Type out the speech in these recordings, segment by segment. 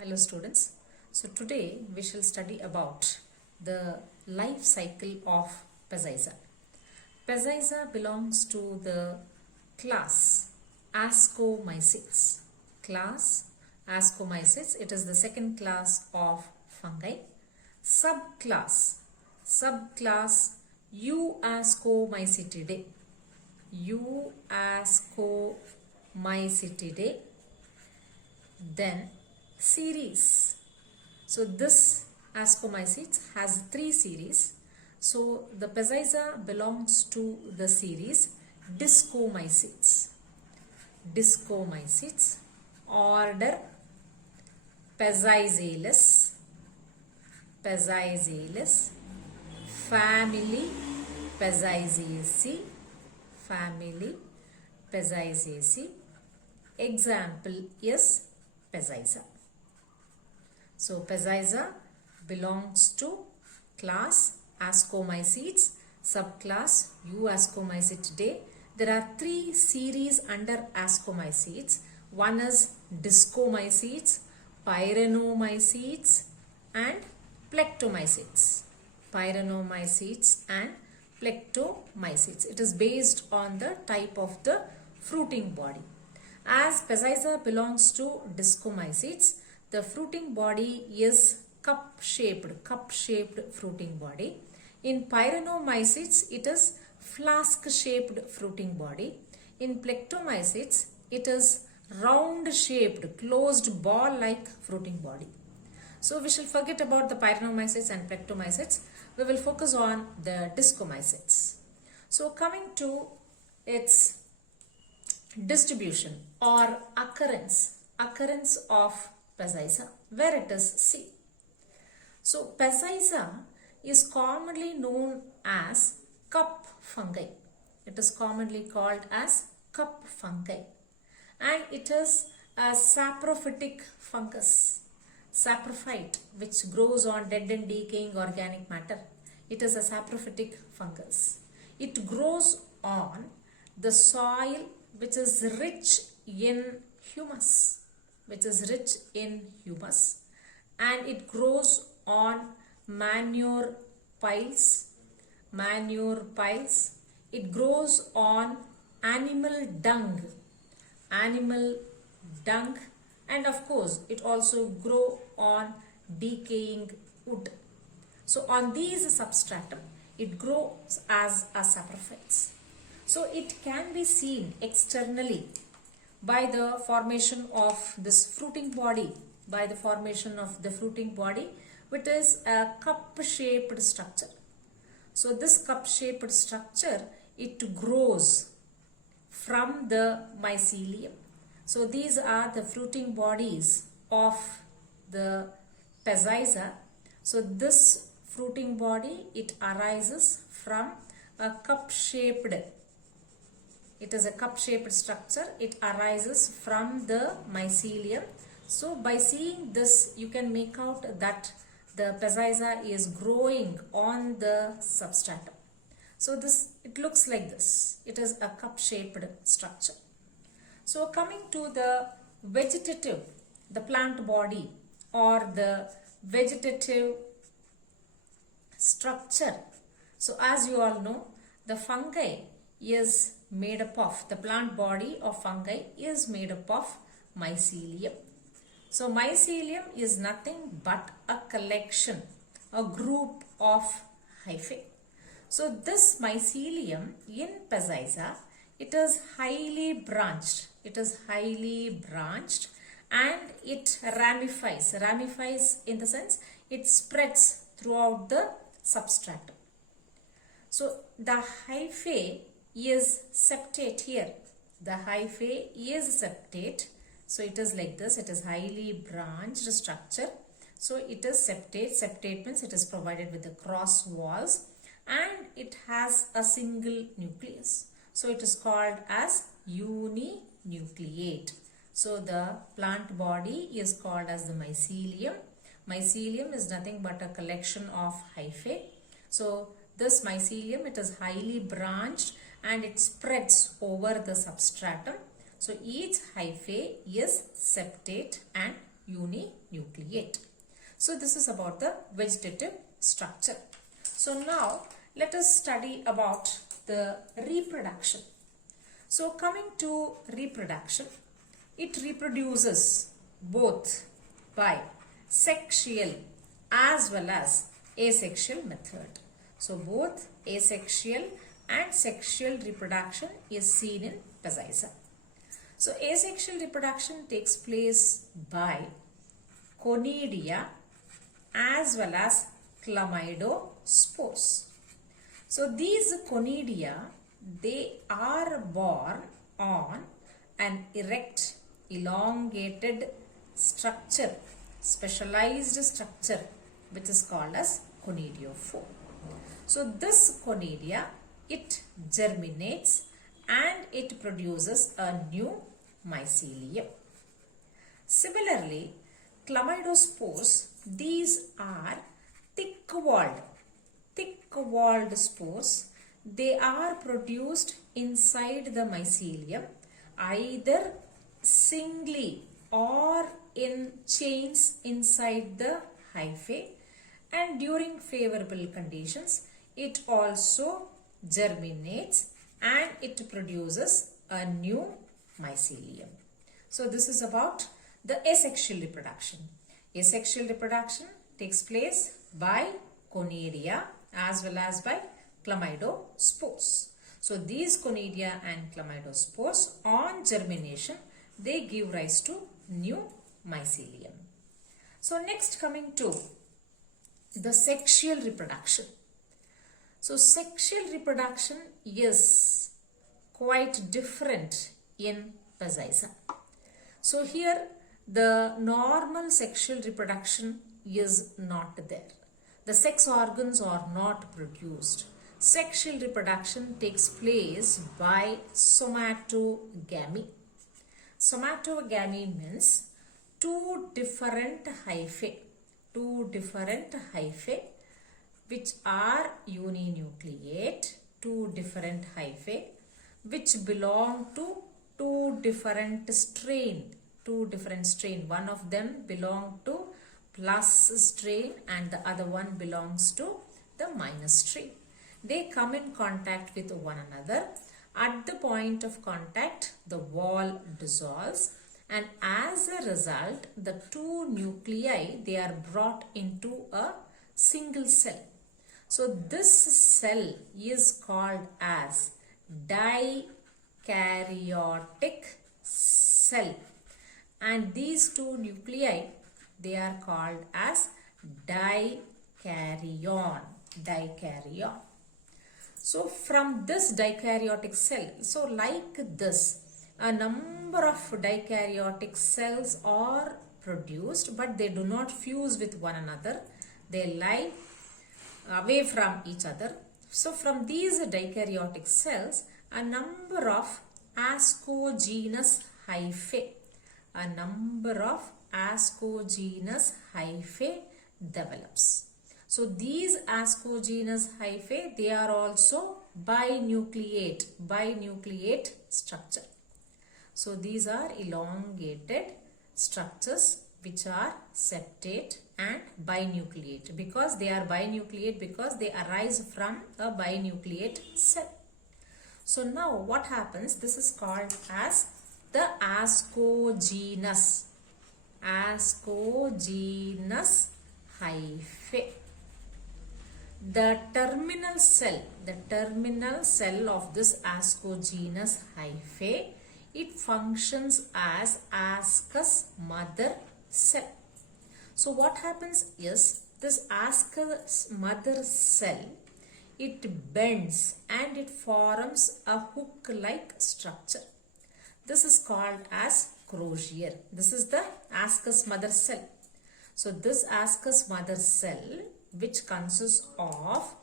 Hello students. So today we shall study about the life cycle of Peziza. Peziza belongs to the class Ascomycetes. Class Ascomycetes. It is the second class of fungi. Subclass Euascomycetidae. Euascomycetidae. Then series. So this Ascomycetes has three series. So the Peziza belongs to the series Discomycetes. Discomycetes. Order Pezizales. Pezizales. Family Pezizaceae. Family Pezizaceae. Example is Peziza. So Peziza belongs to class Ascomycetes, subclass Euascomycetidae. There are three series under Ascomycetes. One is Discomycetes, Pyranomycetes and Plectomycetes. Pyranomycetes and Plectomycetes. It is based on the type of the fruiting body. As Peziza belongs to Discomycetes, the fruiting body is cup-shaped fruiting body. In Pyranomycetes, it is flask-shaped fruiting body. In Plectomycetes, it is round-shaped, closed ball-like fruiting body. So we shall forget about the Pyranomycetes and Plectomycetes. We will focus on the Discomycetes. So coming to its distribution or occurrence of Peziza, where it is C. So Peziza is commonly known as cup fungi. It is commonly called as cup fungi, and it is a saprophytic fungus, saprophyte, which grows on dead and decaying organic matter. It is a saprophytic fungus. It grows on the soil which is rich in humus, and it grows on manure piles. It grows on animal dung, and of course it also grows on decaying wood. So on these substratum, it grows as a saprophytes. So it can be seen externally by the formation of this fruiting body, which is a cup-shaped structure. So this cup-shaped structure, it grows from the mycelium. So these are the fruiting bodies of the Peziza. So this fruiting body, it arises from a cup-shaped. It is a cup-shaped structure. It arises from the mycelium. So by seeing this, you can make out that the Peziza is growing on the substratum. So it looks like this. It is a cup-shaped structure. So coming to the vegetative, the plant body or the vegetative structure. So as you all know, the fungi is made up of, the plant body of fungi is made up of mycelium. So mycelium is nothing but a collection, a group of hyphae. So this mycelium in Peziza, it is highly branched. And it ramifies in the sense it spreads throughout the substratum. So the hyphae is septate here. So it is like this. It is highly branched structure. So it is septate. Septate means it is provided with the cross walls and it has a single nucleus. So it is called as uninucleate. So the plant body is called as the mycelium. Mycelium is nothing but a collection of hyphae. So this mycelium, it is highly branched and it spreads over the substratum. So each hyphae is septate and uninucleate. So this is about the vegetative structure. So now let us study about the reproduction. So coming to reproduction, it reproduces both by sexual as well as asexual method. So both asexual and sexual reproduction is seen in Peziza. So asexual reproduction takes place by conidia as well as chlamydospores. So these conidia, they are born on an erect, elongated structure, specialized structure, which is called as conidiophore. So this conidia, it germinates and it produces a new mycelium. Similarly, chlamydospores, these are thick-walled spores. They are produced inside the mycelium, either singly or in chains inside the hyphae, and during favorable conditions it also germinates and it produces a new mycelium. So this is about the asexual reproduction. Asexual reproduction takes place by conidia as well as by chlamydospores. So these conidia and chlamydospores, on germination, they give rise to new mycelium. So next, coming to the sexual reproduction. So sexual reproduction is quite different in Peziza. So here the normal sexual reproduction is not there. The sex organs are not produced. Sexual reproduction takes place by somatogamy. Somatogamy means two different hyphae which are uninucleate, two different hyphae which belong to two different strain. One of them belong to plus strain and the other one belongs to the minus strain. They come in contact with one another. At the point of contact, the wall dissolves, and as a result, the two nuclei, they are brought into a single cell. So this cell is called as dikaryotic cell, and these two nuclei, they are called as dikaryon. So from this dikaryotic cell, so like this, a number of dikaryotic cells are produced, but they do not fuse with one another. They lie away from each other. So from these dikaryotic cells, a number of ascogenous hyphae develops. So these ascogenous hyphae, they are also binucleate structure. So these are elongated structures which are septate and binucleate, because they are binucleate because they arise from a binucleate cell. So now what happens, this is called as the ascogenous hyphae. The terminal cell of this ascogenous hyphae, it functions as ascus mother cell. So what happens is, this ascus mother cell, it bends and it forms a hook-like structure. This is called as crosier. This is the ascus mother cell. So this ascus mother cell, which consists of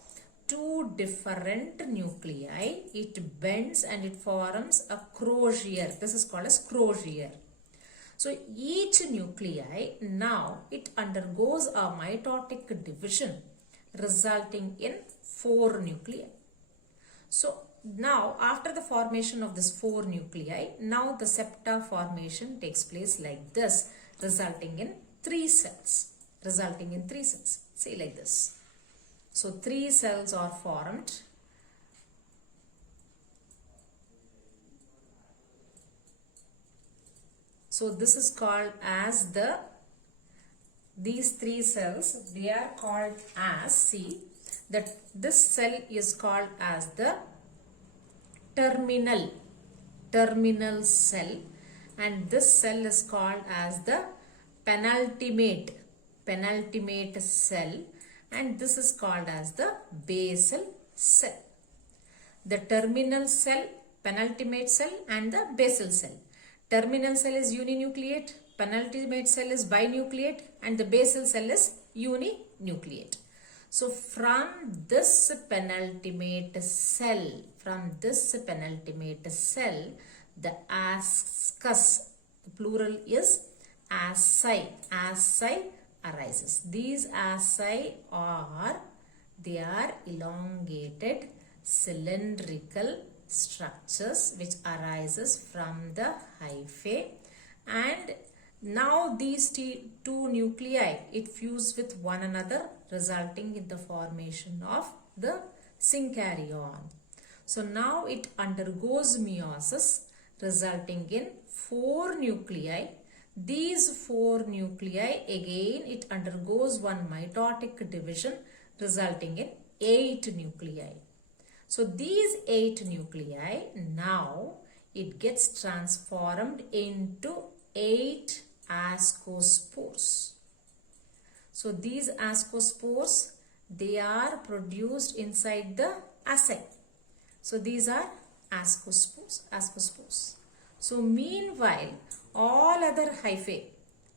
two different nuclei, it bends and it forms a crosier. This is called as crosier. So each nuclei, now it undergoes a mitotic division resulting in 4 nuclei. So now after the formation of this 4 nuclei, now the septa formation takes place like this. resulting in 3 cells. See like this. So 3 cells are formed. So this is called as these 3 cells, they are called as, see, that this cell is called as the terminal cell, and this cell is called as the penultimate cell, and this is called as the basal cell. The terminal cell, penultimate cell, and the basal cell. Terminal cell is uninucleate, penultimate cell is binucleate, and the basal cell is uninucleate. So from this penultimate cell, the ascus, the plural is asci arises. These asci they are elongated cylindrical structures which arises from the hyphae, and now these two nuclei, it fuse with one another, resulting in the formation of the synkaryon. So now it undergoes meiosis, resulting in 4 nuclei. These 4 nuclei, again it undergoes one mitotic division, resulting in 8 nuclei. So these 8 nuclei, now it gets transformed into 8 ascospores. So these ascospores, they are produced inside the asci. So these are ascospores. So meanwhile, all other hyphae,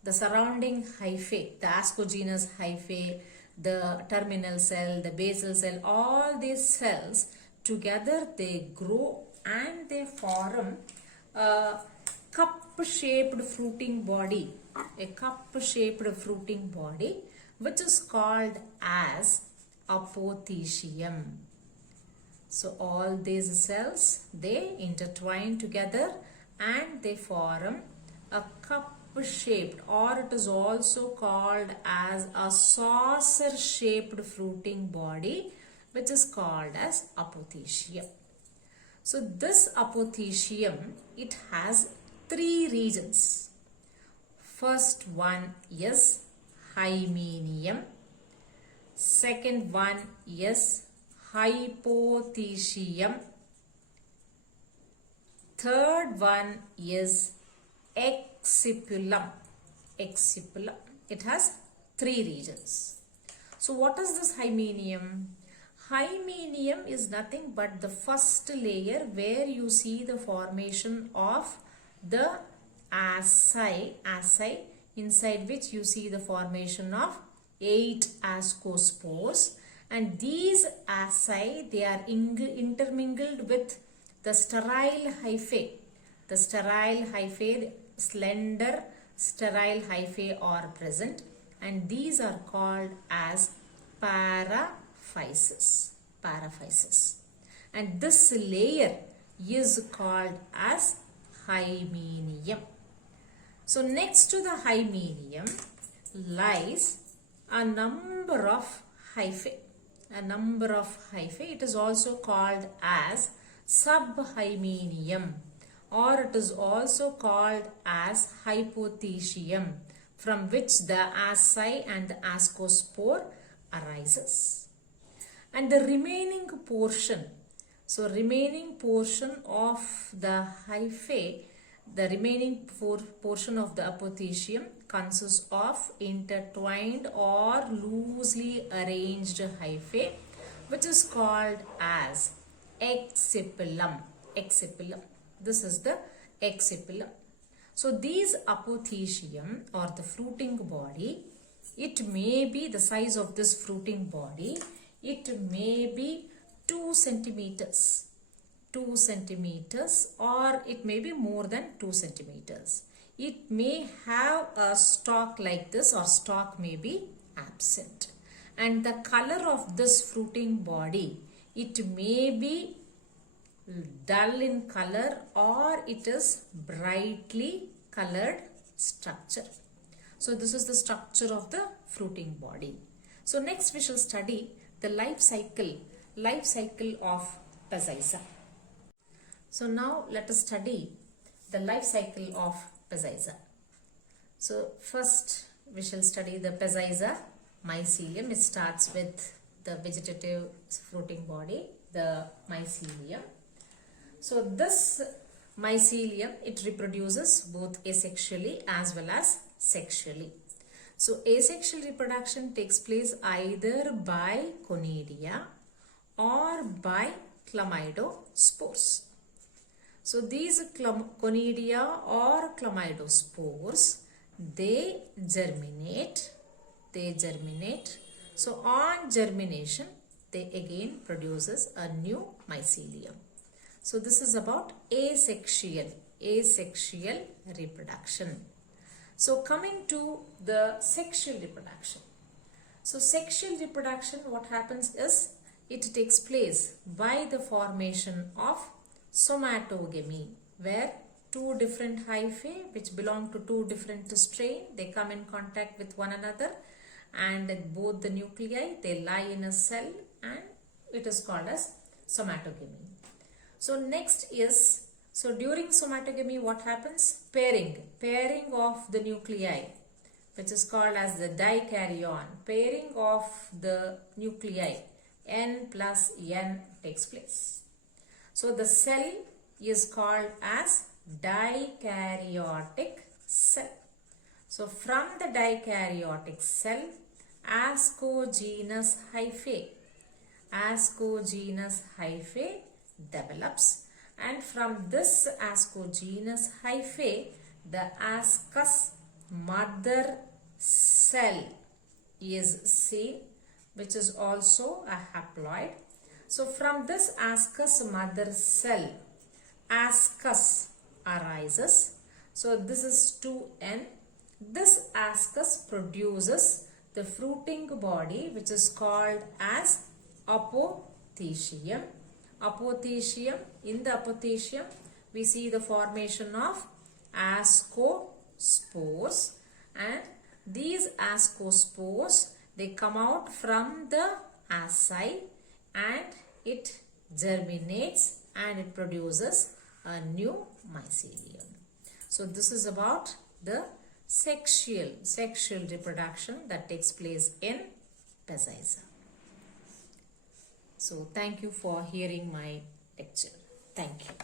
the surrounding hyphae, the ascogenous hyphae, the terminal cell, the basal cell, all these cells together, they grow and they form a cup-shaped fruiting body, which is called as apothecium. So all these cells, they intertwine together and they form a cup-shaped, or it is also called as a saucer-shaped fruiting body, which is called as apothecium. So this apothecium, it has 3 regions. First one is hymenium. Second one is hypothecium. Third one is excipulum. It has 3 regions. So what is this hymenium? Hymenium is nothing but the first layer where you see the formation of the asci, inside which you see the formation of 8 ascospores, and these asci, they are intermingled with the sterile hyphae. The sterile hyphae, slender sterile hyphae are present, and these are called as paraphysis. And this layer is called as hymenium. So next to the hymenium lies a number of hyphae. It is also called as subhymenium, or it is also called as hypothecium, from which the asci and the ascospore arises. And the remaining portion, so remaining portion of the hyphae, the remaining portion of the apothecium consists of intertwined or loosely arranged hyphae, which is called as excipulum. This is the excipulum. So these apothecium, or the fruiting body, it may be the size of this fruiting body, it may be 2 centimeters, or it may be more than 2 centimeters. It may have a stalk like this, or stalk may be absent. And the color of this fruiting body, it may be dull in color, or it is brightly colored structure. So this is the structure of the fruiting body. So next we shall study the life cycle of Peziza. So now let us study the life cycle of Peziza. So first we shall study the Peziza mycelium. It starts with the vegetative fruiting body, the mycelium. So this mycelium, it reproduces both asexually as well as sexually. So asexual reproduction takes place either by conidia or by chlamydospores. So these conidia or chlamydospores, they germinate. So on germination, they again produces a new mycelium. So this is about asexual reproduction. So coming to the sexual reproduction. So sexual reproduction, what happens is, it takes place by the formation of somatogamy, where two different hyphae which belong to two different strains, they come in contact with one another, and both the nuclei, they lie in a cell, and it is called as somatogamy. So next is, so during somatogamy what happens? Pairing of the nuclei, which is called as the dikaryon. Pairing of the nuclei, N plus N, takes place. So the cell is called as dikaryotic cell. So from the dikaryotic cell, ascogenous hyphae develops, and from this ascogenous hyphae, the ascus mother cell is seen, which is also a haploid. So from this ascus mother cell, ascus arises. So this is 2N. This ascus produces the fruiting body, which is called as apothecium. In the apothecium, we see the formation of ascospores, and these ascospores, they come out from the asci, and it germinates and it produces a new mycelium. So this is about the sexual reproduction that takes place in Peziza. So thank you for hearing my lecture. Thank you.